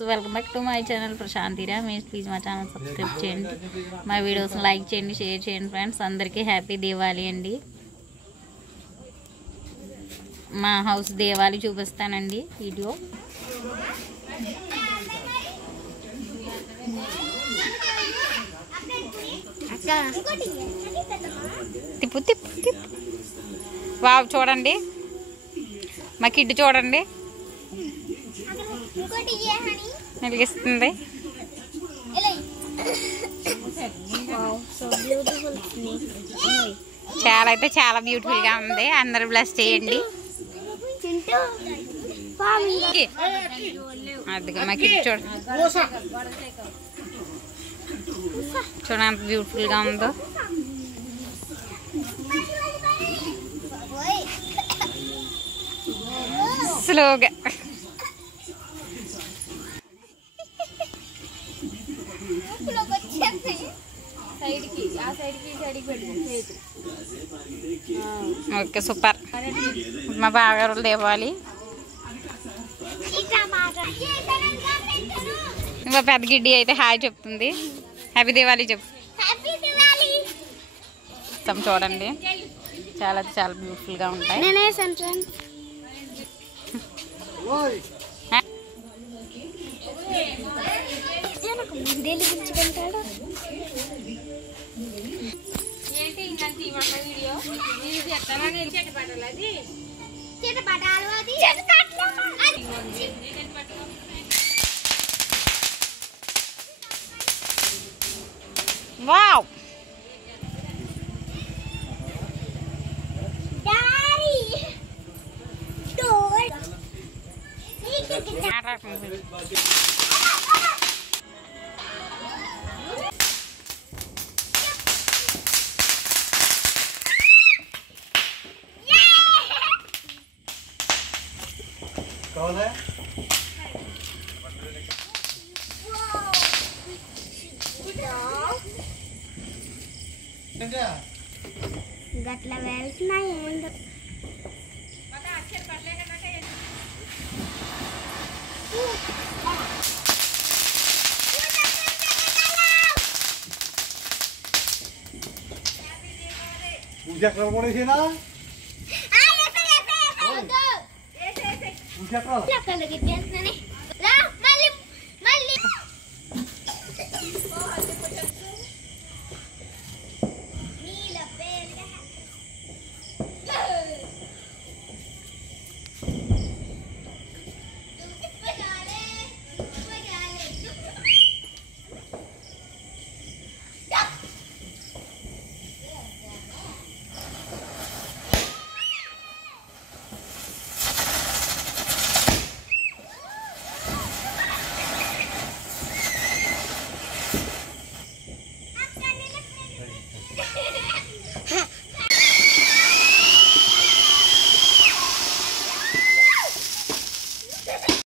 Welcome back to my channel Prashanti Ramesh. Please మా channel subscribe చేయండి, మా వీడియోస్ లైక్ చేయండి, షేర్ చేయండి ఫ్రెండ్స్. అందరికీ హ్యాపీ దీవాలి అండి. మా హౌస్ దీవాలి చూపిస్తానండి వీడియో. తిప్పు తిప్పు తిప్పు. వావ్, చూడండి మా కిడ్ చూడండి వెలిగిస్తుంది. చాలా అయితే చాలా బ్యూటిఫుల్ గా ఉంది. అందరూ బ్లెస్ చేయండి. అది మా కిడ్ చూడండి ఎంత బ్యూటిఫుల్ గా ఉందో. స్లోగా ఓకే, సూపర్. మా బావగారు దేవాలి. మా పెద్ద గిడ్డి అయితే హాయ్ చెప్తుంది. హ్యాపీ దివాలి చెప్పు. చూడండి చాలా చాలా బ్యూటిఫుల్ గా ఉంటాయి. వావ్, कौन है? गटला వెళ్తున్నాయి. ఏముందో पूजा कर पड़े छे ना। पूजा कर లెక్క లగి చేస్తానే రా. మళ్ళీ మళ్ళీ నీల పేల